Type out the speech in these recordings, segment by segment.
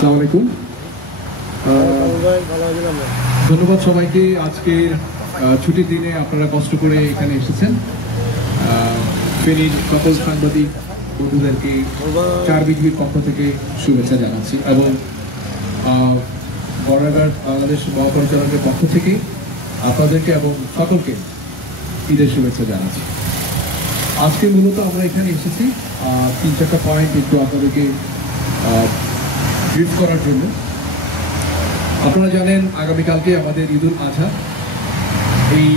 আসসালামু আলাইকুম। ধন্যবাদ সবাইকে। আজকের ছুটির দিনে আপনারা কষ্ট করে এখানে এসেছেন। ফেনীর সকল সাংবাদিক বন্ধুদেরকে 4 বিজিবির পক্ষ থেকে শুভেচ্ছা জানাচ্ছি এবং বর্ডারগার্ড বাংলাদেশ মহাপরিচালকের পক্ষ থেকে আপনাদেরকে এবং সকলকে ঈদের শুভেচ্ছা জানাচ্ছি। আজকে মূলত আমরা এখানে এসেছি 3-4টা পয়েন্ট একটু আপনাদেরকে ব্রিফ করার জন্য। আপনারা জানেন আগামীকালকে আমাদের ঈদুল আজহা। এই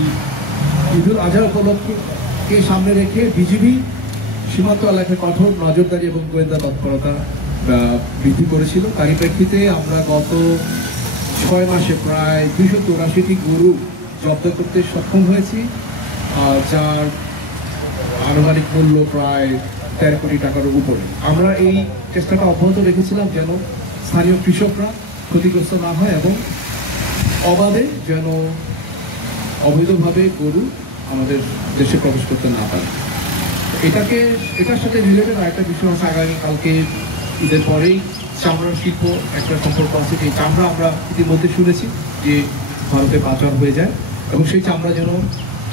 ঈদুল আজহা উপলক্ষে সামনে রেখে বিজিবি সীমান্ত এলাকায় কঠোর নজরদারি এবং গোয়েন্দা তৎপরতা বৃদ্ধি করেছিল। তারই প্রেক্ষিতে আমরা গত 6 মাসে প্রায় 284টি গরু জব্দ করতে সক্ষম হয়েছি, যার আনুমানিক মূল্য প্রায় 13 কোটি টাকার উপরে। আমরা এই চেষ্টাটা অব্যাহত রেখেছিলাম যেন স্থানীয় কৃষকরা ক্ষতিগ্রস্ত না হয় এবং অবাধে যেন অবৈধভাবে গরু আমাদের দেশে প্রবেশ করতে না পারে। এটার সাথে রিলেটেড আরেকটা বিষয় আছে, আগামীকালকে ঈদের পরেই চামড়ার শিল্প একটা সম্পর্ক আছে। এই চামড়া আমরা ইতিমধ্যে শুনেছি যে ভারতে পাচার হয়ে যায় এবং সেই চামড়া যেন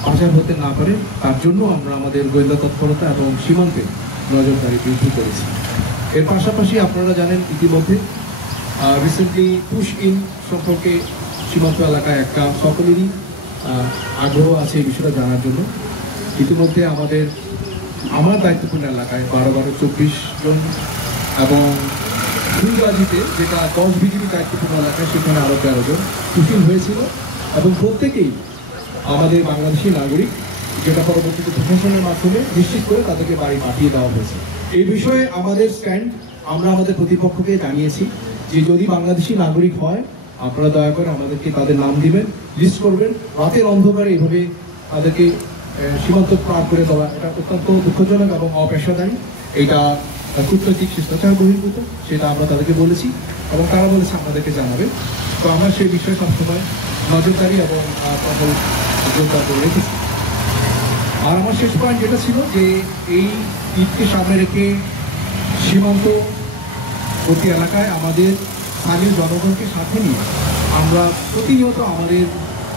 পাচার হতে না পারে তার জন্য আমরা আমাদের গোয়েন্দা তৎপরতা এবং সীমান্তে নজরদারি বৃদ্ধি করেছি। এর পাশাপাশি আপনারা জানেন ইতিমধ্যে রিসেন্টলি পুশ ইন সম্পর্কে সীমান্ত এলাকায় একটা সকলেরই আগ্রহ আছে এই বিষয়টা জানার জন্য। ইতিমধ্যে আমার দায়িত্বপূর্ণ এলাকায় 12-24 জন এবং ফুলবাজিতে যেটা 10 বিজিবি দায়িত্বপূর্ণ এলাকায় সেখানে আরও 13 জন পুশ ইন হয়েছিল এবং প্রত্যেকেই আমাদের বাংলাদেশি নাগরিক, যেটা পরবর্তীতে প্রশাসনের মাধ্যমে নিশ্চিত করে তাদেরকে বাড়ি পাঠিয়ে দেওয়া হয়েছে। এই বিষয়ে আমাদের স্ট্যান্ড আমরা আমাদের প্রতিপক্ষকে জানিয়েছি যে যদি বাংলাদেশি নাগরিক হয় আপনারা দয়া করে আমাদেরকে তাদের নাম দিবেন, লিস্ট করবেন। রাতের অন্ধকারে এভাবে তাদেরকে সীমান্ত পার করে দেওয়া এটা অত্যন্ত দুঃখজনক এবং অপেশাদারী। এটা কূটনৈতিক শিষ্টাচার বহির্ভূত, সেটা আমরা তাদেরকে বলেছি এবং তারা বলেছে আমাদেরকে জানাবে। তো আমরা সেই বিষয়ে সবসময় নজরদারি এবং টহল জোরদার করে রেখেছি। আর আমার শেষ পয়েন্ট যেটা ছিল যে এই ঈদকে সামনে রেখে সীমান্তবর্তী এলাকায় আমাদের স্থানীয় জনগণকে সাথে নিয়ে আমরা প্রতিনিয়ত আমাদের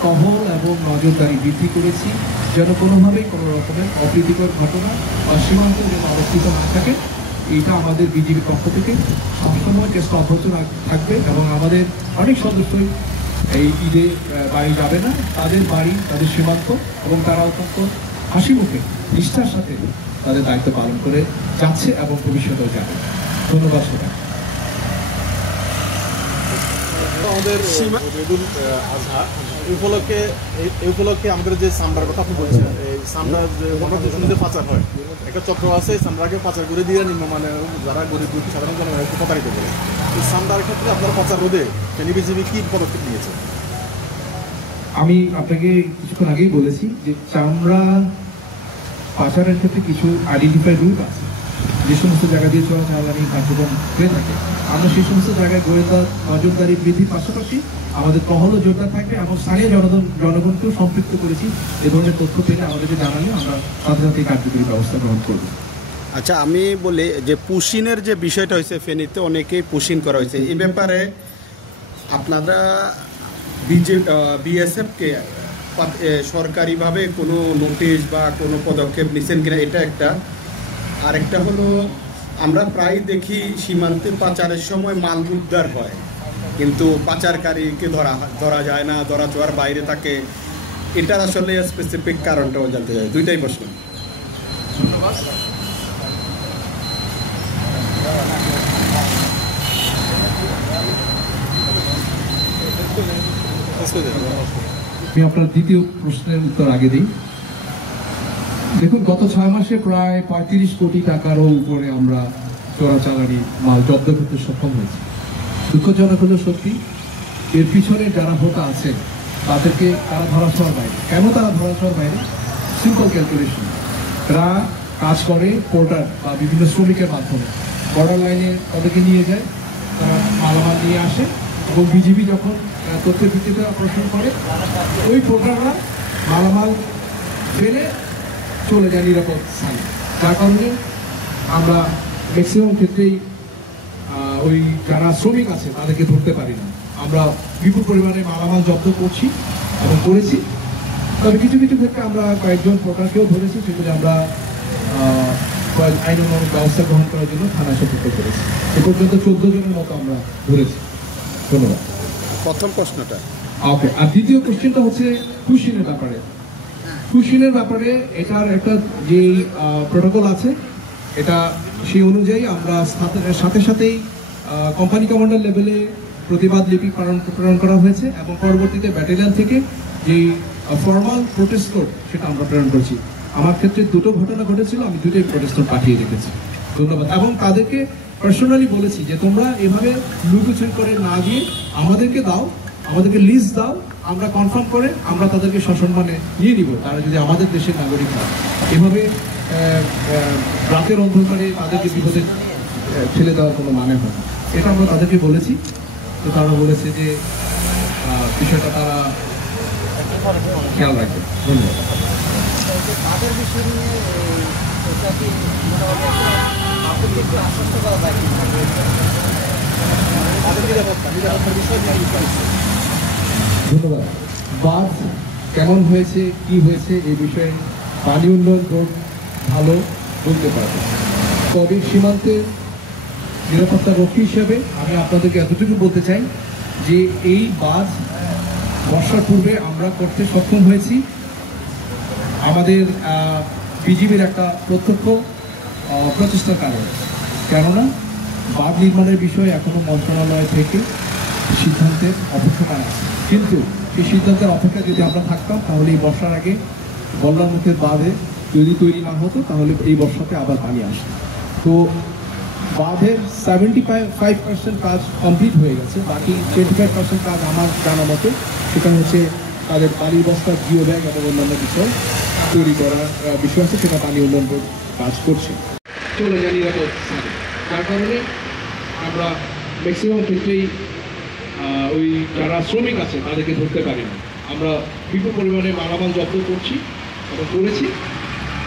টহল এবং নজরদারি বৃদ্ধি করেছি যেন কোনোভাবেই কোনো রকমের অপ্রীতিকর ঘটনা বা সীমান্ত যেন অবস্থিত না থাকে। এইটা আমাদের বিজিবির পক্ষ থেকে সবসময় চেষ্টা অব্যাহত থাকবে এবং আমাদের অনেক সদস্যই এই ঈদে বাড়ি যাবে না, তাদের বাড়ি তাদের সীমান্ত এবং তারা অত্যন্ত হাসি মুখে নিষ্ঠার সাথে তাদের দায়িত্ব পালন করে যাচ্ছে এবং ভবিষ্যতেও যাবে। ধন্যবাদ সবাই। আমাদের ঈদুল আজহা এই উপলক্ষে আমাদের যে চামড়ার কথা আপনি বলছেন, এই চামড়া যে পাচার হয় একটা চক্র আছে, চামড়াকে পাচার করে দিয়ে মানে যারা গরিব দুঃখী সাধারণ জনগণকে প্রতারিত করে। এই চামড়ার ক্ষেত্রে আপনারা পাচার রোধে ফেনী বিজিবি কি পদক্ষেপ নিয়েছে? আমি আপনাকে কিছুক্ষণ আগেই বলেছি যে চামড়া পাচারের ক্ষেত্রে কিছু আইডেন্টিফাইড রুট আছে, যে সমস্ত জায়গা দিয়ে চোরাচালানি কার্যক্রম হয়ে থাকে। আমরা সেই সমস্ত জায়গায় গোয়েন্দা নজরদারি বৃদ্ধির পাশাপাশি আমাদের টহলও জোরদার থাকবে এবং স্থানীয় জনগণকেও সম্পৃক্ত করেছি। এ ধরনের তথ্য পেলে আমাদেরকে জানালে আমরা সাথে সাথে কার্যকরী ব্যবস্থা গ্রহণ করব। আচ্ছা, আমি বলি যে পুশিনের যে বিষয়টা হয়েছে, ফেনীতে অনেকেই পুশিন করা হয়েছে, এই ব্যাপারে আপনারা বিএসএফকে সরকারিভাবে কোনো নোটিশ বা কোনো পদক্ষেপ নিচ্ছেন কিনা, এটা একটা। আরেকটা হলো আমরা প্রায় দেখি সীমান্তে পাচারের সময় মাল উদ্ধার হয় কিন্তু পাচারকারীকে ধরা যায় না, ধরা ছোঁয়ার বাইরে থাকে। এটার আসলে স্পেসিফিক কারণটাও জানতে চাই। দুইটাই প্রশ্ন। ধন্যবাদ। আমি আপনার দ্বিতীয় প্রশ্নের উত্তর আগে দিই। দেখুন, গত 6 মাসে প্রায় 35 কোটি টাকারও উপরে আমরা চোরাচালানি মাল জব্দ করতে সক্ষম হয়েছি। দুঃখজনক হলো সত্যি, এর পিছনে যারা হোতা আছে তাদেরকে তারা ধরাছোঁয়ার বাইরে। কেন তারা ধরাছোঁয়ার বাইরে? Simple calculation. তারা কাজ করে পোর্টার বা বিভিন্ন শ্রমিকের মাধ্যমে। বর্ডার লাইনে তাদেরকে নিয়ে যায়, তারা মালামাল নিয়ে আসে এবং বিজিবি যখন তথ্যের ভিত্তিতে অপারেশন করে ওই পোর্টাররা মালামাল ফেলে চলে যায় নিরাপদ স্থানে। যার কারণে আমরা ম্যাক্সিমাম ক্ষেত্রেই ওই যারা শ্রমিক আছে তাদেরকে ধরতে পারি না। আমরা বিপুল পরিমাণে মালামাল জব্দ করছি এবং করেছি। তবে কিছু কিছু ক্ষেত্রে আমরা কয়েকজন প্রকারকেও ধরেছি, সেগুলি আমরা আইনানুগ ব্যবস্থা গ্রহণ করার জন্য থানায় সোপর্দ করেছি। এ পর্যন্ত 14 জনের মতো আমরা ধরেছি। ধন্যবাদ। প্রথম প্রশ্নটা ওকে। আর দ্বিতীয় কোশ্চেনটা হচ্ছে কুশিনের ব্যাপারে। কুশিনের ব্যাপারে এটার একটা যে প্রোটোকল আছে, এটা সেই অনুযায়ী আমরা সাথে সাথেই কোম্পানি কমান্ডার লেভেলে প্রতিবাদ লিপি প্রেরণ করা হয়েছে এবং পরবর্তীতে ব্যাটালিয়ন থেকে যেই ফর্মাল প্রোটেস্ট নোট সেটা আমরা প্রেরণ করেছি। আমার ক্ষেত্রে দুটো ঘটনা ঘটেছিল, আমি দুটোই প্রোটেস্ট নোট পাঠিয়ে রেখেছি। ধন্যবাদ। এবং তাদেরকে পার্সোনালি বলেছি যে তোমরা এভাবে লুকোচুরি করে না দিয়ে আমাদেরকে দাও, আমাদেরকে লিস্ট দাও, আমরা কনফার্ম করে আমরা তাদেরকে সসম্মানে নিয়ে নিব, তারা যদি আমাদের দেশের নাগরিক হয়। এভাবে রাতের অন্ধকারে তাদেরকে বিপদে ঠেলে দেওয়ার কোনো মানে হয় না। এটা আমরা তাদেরকে বলেছি। তো তারা বলেছে যে বিষয়টা তারা খেয়াল রাখবে। ধন্যবাদ। ধন্যবাদ। বাঁধ কেমন হয়েছে, কি হয়েছে এই বিষয়ে পানি উন্নয়ন বোর্ড ভালো বলতে পারবে। তবে সীমান্তের নিরাপত্তা রক্ষী হিসেবে আমি আপনাদেরকে এতটুকু বলতে চাই যে এই বাঁধ বর্ষার পূর্বে আমরা করতে সক্ষম হয়েছি। আমাদের বিজিবির একটা প্রত্যক্ষ প্রচেষ্টার কারণে, কেননা বাঁধ নির্মাণের বিষয়ে এখনো মন্ত্রণালয় থেকে সিদ্ধান্তের অপেক্ষা আছে। কিন্তু সেই সিদ্ধান্তের অপেক্ষায় যদি আমরা থাকতাম তাহলে এই বর্ষার আগে গল্লার মুখের বাঁধে যদি তৈরি না হতো তাহলে এই বর্ষাতে আবার পানি আসতো। তো বাঁধের 75% কাজ কমপ্লিট হয়ে গেছে, বাকি 25% কাজ আমার জানা মতে সেটা হচ্ছে তাদের পানির বস্তা, জিও ব্যাগ এবং অন্যান্য বিষয় তৈরি করার বিষয় আছে, সেটা পানি উন্নয়ন বোর্ড কাজ করছে। চলে যাই নিরাপদ স্থানে, যার কারণে আমরা ম্যাক্সিমাম ক্ষেত্রেই ওই যারা শ্রমিক আছে তাদেরকে ধরতে পারি না। আমরা বিপুল পরিমাণে মালামাল জব্দ করছি এবং করেছি।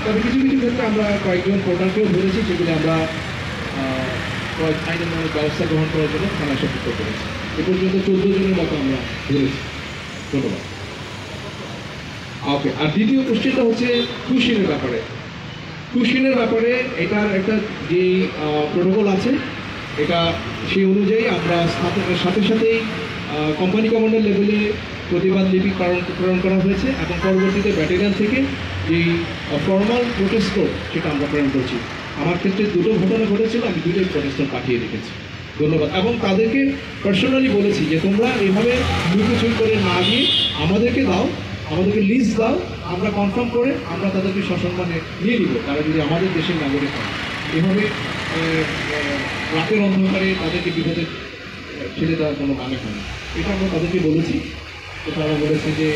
তবে কিছু কিছু ক্ষেত্রে আমরা কয়েকজন প্রোডাক্টকেও ধরেছি, সেগুলি আমরা আইনানুগ ব্যবস্থা গ্রহণ করার জন্য থানায় সোপর্দ করেছি। এ পর্যন্ত 14 জনের মতো আমরা ধরেছি। ধন্যবাদ। ওকে। আর দ্বিতীয় কোশ্চেনটা হচ্ছে কুশিনের ব্যাপারে। কুশিনের ব্যাপারে এটার একটা যে প্রোটোকল আছে, এটা সেই অনুযায়ী আমরা সাথে সাথেই কোম্পানি কমান্ডার লেভেলে প্রতিবাদ লিপি প্রেরণ করা হয়েছে এবং পরবর্তীতে ব্যাটালিয়ন থেকে যেই ফর্মাল প্রোটেস্ট নোট সেটা আমরা প্রেরণ করছি। আমার ক্ষেত্রে দুটো ঘটনা ঘটেছিল, আমি দুটোই প্রোটেস্ট নোট পাঠিয়ে রেখেছি। ধন্যবাদ। এবং তাদেরকে পার্সোনালি বলেছি যে তোমরা এভাবে লুকোচুরি করে না দিয়ে আমাদেরকে দাও, আমাদেরকে লিস্ট দাও, আমরা কনফার্ম করে আমরা তাদেরকে সসম্মানে নিয়ে নিব, তারা যদি আমাদের দেশের নাগরিক হয়। এভাবে রাতের অন্ধকারে তাদেরকে বিপদে ঠেলে দেওয়ার কোনো মানে হয় না। এটা আমরা তাদেরকে বলেছি। তো তারা বলেছে যে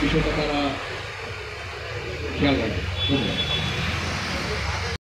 বিষয়টা তারা খেয়াল রাখবে। ধন্যবাদ।